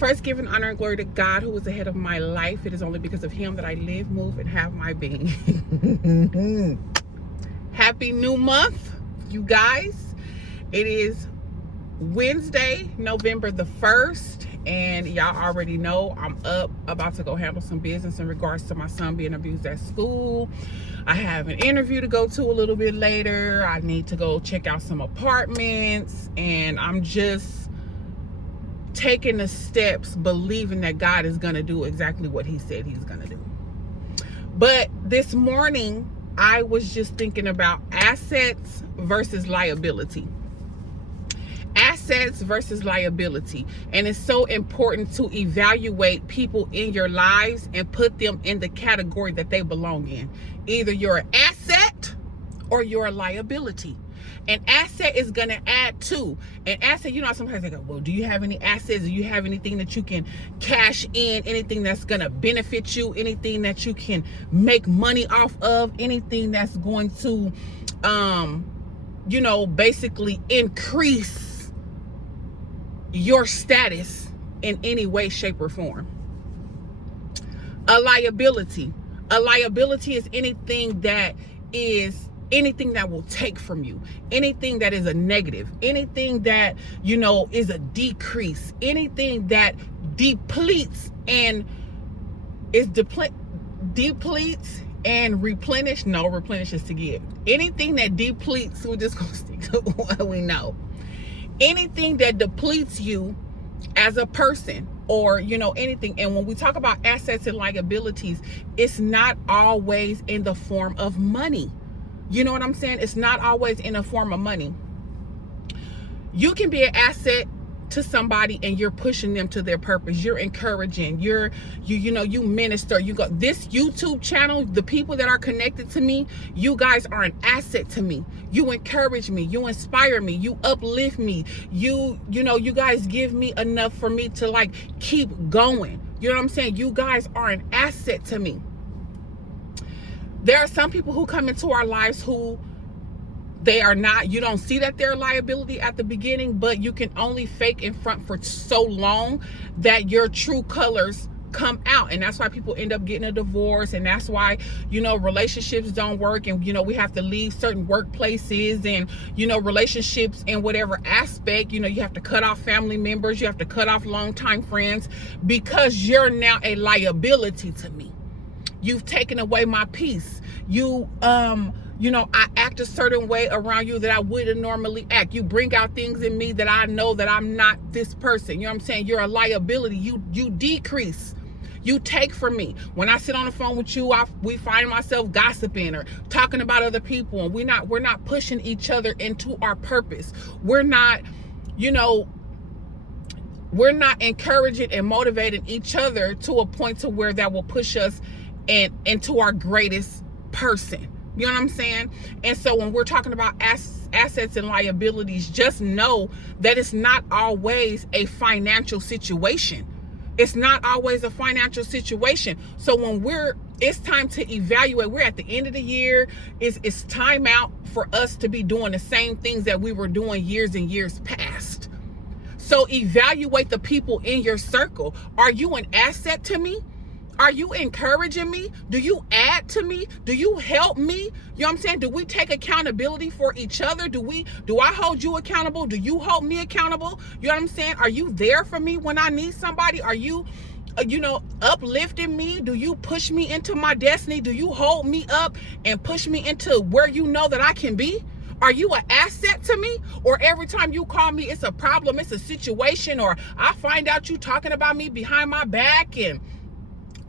First, giving honor and glory to God, who is the head of my life. It is only because of him that I live, move, and have my being. Happy new month, you guys. It is Wednesday, November the 1st, and y'all already know I'm up, about to go handle some business in regards to my son being abused at school. I have an interview to go to a little bit later. I need to go check out some apartments, and I'm just taking the steps, believing that God is going to do exactly what he said he's going to do. But this morning, I was just thinking about assets versus liability. Assets versus liability. And it's so important to evaluate people in your lives and put them in the category that they belong in. Either you're an asset or you're a liability. An asset is going to add to. An asset, you know, sometimes they go, well, do you have any assets? Do you have anything that you can cash in? Anything that's going to benefit you? Anything that you can make money off of? Anything that's going to, basically increase your status in any way, shape, or form. A liability. A liability is anything that will take from you, anything that is a negative, anything that, is a decrease, anything that depletes and depletes and replenish. No, replenish is to give. Anything that depletes, we're just going to stick to what we know. Anything that depletes you as a person, or anything. And when we talk about assets and liabilities, it's not always in the form of money. You know what I'm saying? It's not always in a form of money. You can be an asset to somebody and you're pushing them to their purpose. You're encouraging. You minister. You go, this YouTube channel, the people that are connected to me, you guys are an asset to me. You encourage me. You inspire me. You uplift me. You guys give me enough for me to keep going. You know what I'm saying? You guys are an asset to me. There are some people who come into our lives who they are not. You don't see that they're a liability at the beginning, but you can only fake in front for so long that your true colors come out. And that's why people end up getting a divorce. And that's why, relationships don't work. And, we have to leave certain workplaces and, relationships in whatever aspect. You have to cut off family members. You have to cut off longtime friends because you're now a liability to me. You've taken away my peace. I act a certain way around you that I wouldn't normally act. You bring out things in me that I know that I'm not this person. You know what I'm saying? You're a liability. You decrease. You take from me. When I sit on the phone with you, we find myself gossiping or talking about other people, and we're not pushing each other into our purpose. We're not encouraging and motivating each other to a point to where that will push us into our greatest person. You know what I'm saying? And so when we're talking about assets and liabilities, just know that it's not always a financial situation. It's not always a financial situation. So when it's time to evaluate, we're at the end of the year, it's time out for us to be doing the same things that we were doing years and years past. So evaluate the people in your circle. Are you an asset to me? Are you encouraging me? Do you add to me? Do you help me? You know what I'm saying? Do we take accountability for each other? Do I hold you accountable? Do you hold me accountable? You know what I'm saying? Are you there for me when I need somebody? Are you, uplifting me? Do you push me into my destiny? Do you hold me up and push me into where you know that I can be? Are you an asset to me? Or every time you call me, it's a problem, it's a situation, or I find out you talking about me behind my back and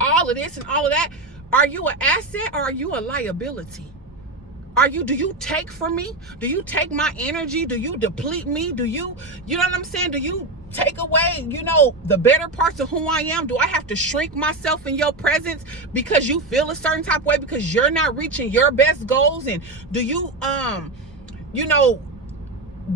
all of this and all of that? Are you an asset or are you a liability? Do you take from me? Do you take my energy? Do you deplete me? Do you know what I'm saying? Do you take away, the better parts of who I am? Do I have to shrink myself in your presence because you feel a certain type of way because you're not reaching your best goals? And do you,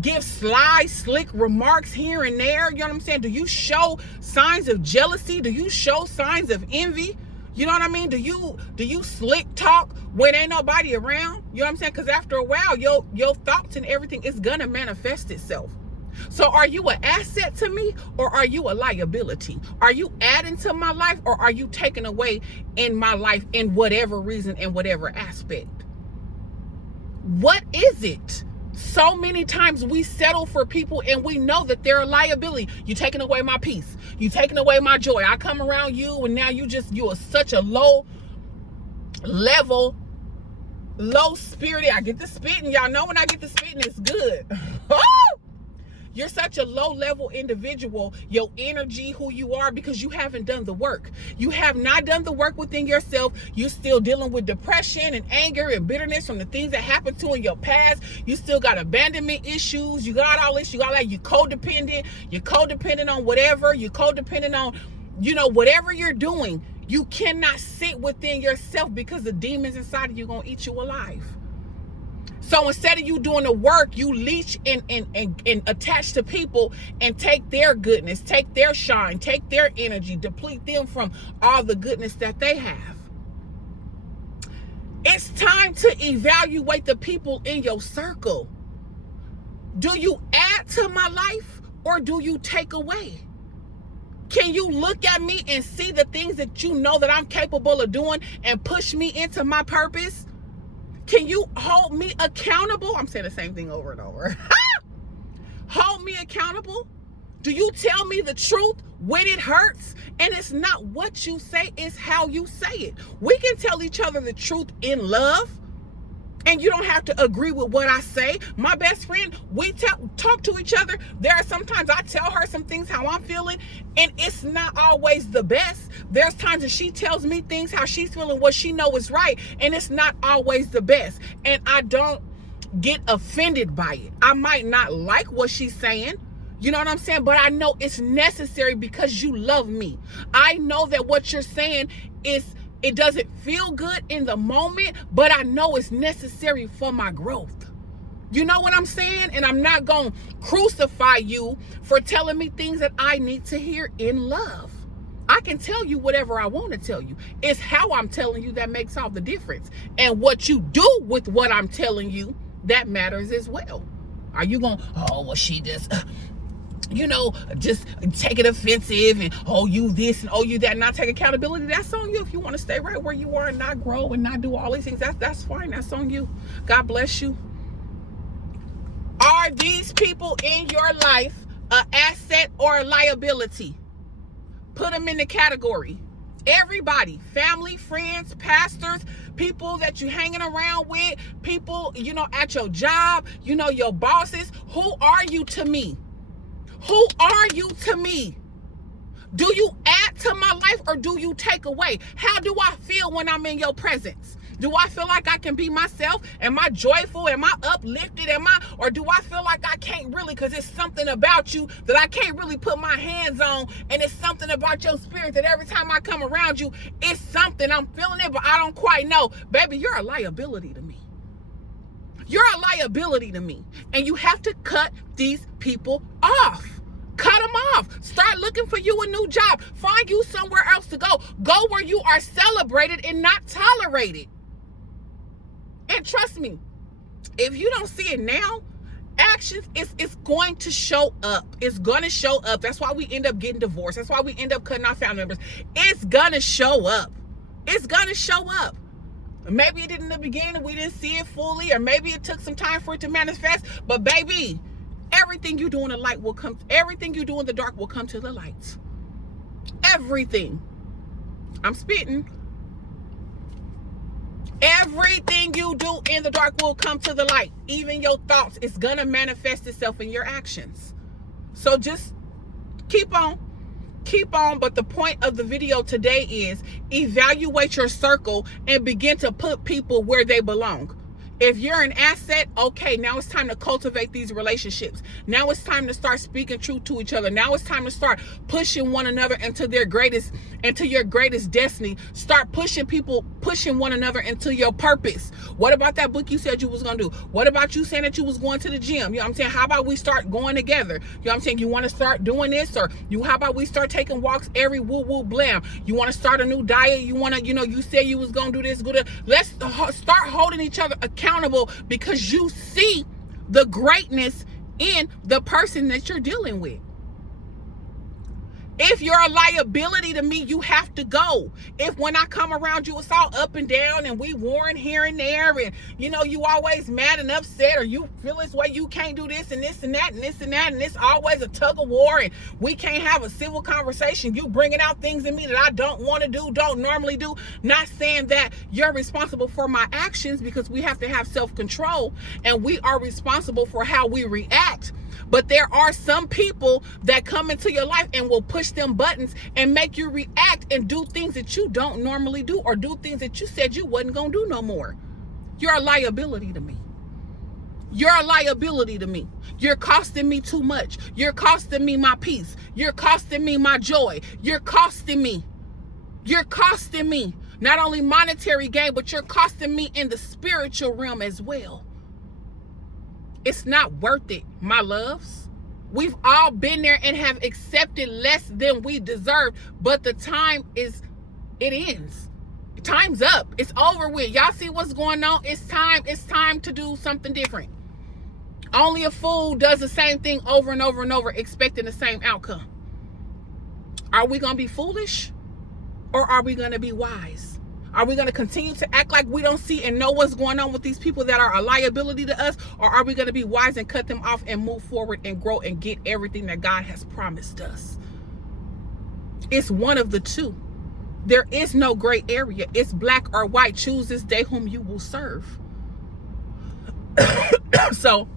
give slick remarks here and there? You know what I'm saying? Do you show signs of jealousy? Do you show signs of envy? You know what I mean? Do you slick talk when ain't nobody around? You know what I'm saying? Because after a while, your thoughts and everything is gonna manifest itself. So are you an asset to me, or are you a liability? Are you adding to my life, or are you taking away in my life in whatever reason, in whatever aspect? What is it? So many times we settle for people and we know that they're a liability. You taking away my peace. You taking away my joy. I come around you and now you are such a low level, low spirited. I get the spitting. Y'all know when I get the spitting, it's good. You're such a low level individual, your energy, who you are, because you haven't done the work. You have not done the work within yourself. You're still dealing with depression and anger and bitterness from the things that happened to in your past. You still got abandonment issues. You got all this. You got like you codependent. You're codependent on whatever. You're codependent on, whatever you're doing. You cannot sit within yourself because the demons inside of you going to eat you alive. So instead of you doing the work, you leech and attach to people and take their goodness, take their shine, take their energy, deplete them from all the goodness that they have. It's time to evaluate the people in your circle. Do you add to my life, or do you take away? Can you look at me and see the things that you know that I'm capable of doing and push me into my purpose? Can you hold me accountable? I'm saying the same thing over and over. Hold me accountable? Do you tell me the truth when it hurts? And it's not what you say, it's how you say it. We can tell each other the truth in love, and you don't have to agree with what I say. My best friend, we talk to each other. There are sometimes I tell her some things how I'm feeling, and it's not always the best. There's times that she tells me things how she's feeling, what she knows is right, and it's not always the best. And I don't get offended by it. I might not like what she's saying, you know what I'm saying? But I know it's necessary because you love me. I know that what you're saying it doesn't feel good in the moment, but I know it's necessary for my growth. You know what I'm saying? And I'm not going to crucify you for telling me things that I need to hear in love. I can tell you whatever I want to tell you. It's how I'm telling you that makes all the difference. And what you do with what I'm telling you, that matters as well. Are you going, she just... just take it offensive and, you this and, you that, and not take accountability? That's on you. If you want to stay right where you are and not grow and not do all these things, that's fine. That's on you. God bless you. Are these people in your life an asset or a liability? Put them in the category. Everybody, family, friends, pastors, people that you hanging around with, people, at your job, your bosses. Who are you to me? Who are you to me? Do you add to my life, or do you take away? How do I feel when I'm in your presence? Do I feel like I can be myself? Am I joyful? Am I uplifted? Or do I feel like I can't really, because it's something about you that I can't really put my hands on, and it's something about your spirit that every time I come around you, it's something, I'm feeling it, but I don't quite know. Baby, you're a liability to me. You're a liability to me. And you have to cut these people off. Cut them off. Start looking for you a new job. Find you somewhere else to go. Go where you are celebrated and not tolerated. And trust me, if you don't see it now, actions, it's going to show up. It's going to show up. That's why we end up getting divorced. That's why we end up cutting our family members. It's going to show up. It's going to show up. Maybe it didn't in the beginning, we didn't see it fully, or maybe it took some time for it to manifest. But baby, everything you do in the light will come, everything you do in the dark will come to the light. Everything. I'm spitting. Everything you do in the dark will come to the light. Even your thoughts, it's gonna manifest itself in your actions. So just keep on. But the point of the video today is evaluate your circle and begin to put people where they belong. If you're an asset, okay, now it's time to cultivate these relationships. Now it's time to start speaking truth to each other. Now it's time to start pushing one another into your greatest destiny. Start pushing one another into your purpose. What about that book you said you was going to do? What about you saying that you was going to the gym? You know what I'm saying? How about we start going together? You know what I'm saying? You want to start doing this, or how about we start taking walks every woo blam? You want to start a new diet? You want to, you said you was going to do this. Let's start holding each other accountable, because you see the greatness in the person that you're dealing with. If you're a liability to me, you have to go. If when I come around you, it's all up and down and we warring here and there, and you always mad and upset, or you feel this way, you can't do this and this and that and this and that, and it's always a tug of war, and we can't have a civil conversation. You bringing out things in me that I don't want to do, don't normally do. Not saying that you're responsible for my actions, because we have to have self-control and we are responsible for how we react. But there are some people that come into your life and will push them buttons and make you react and do things that you don't normally do, or do things that you said you wasn't going to do no more. You're a liability to me. You're a liability to me. You're costing me too much. You're costing me my peace. You're costing me my joy. You're costing me. You're costing me not only monetary gain, but you're costing me in the spiritual realm as well. It's not worth it, my loves. We've all been there and have accepted less than we deserve, but the time it ends. Time's up. It's over with. Y'all see what's going on? It's time to do something different. Only a fool does the same thing over and over and over, expecting the same outcome. Are we going to be foolish, or are we going to be wise? Are we going to continue to act like we don't see and know what's going on with these people that are a liability to us? Or are we going to be wise and cut them off and move forward and grow and get everything that God has promised us? It's one of the two. There is no gray area. It's black or white. Choose this day whom you will serve. So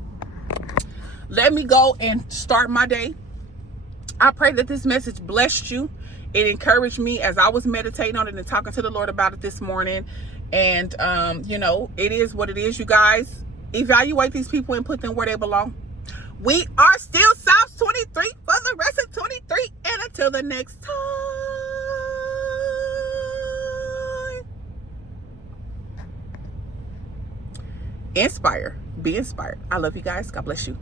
let me go and start my day. I pray that this message blessed you. It encouraged me as I was meditating on it and talking to the Lord about it this morning. And, it is what it is, you guys. Evaluate these people and put them where they belong. We are still Psalms 23 for the rest of 23. And until the next time, inspire, be inspired. I love you guys. God bless you.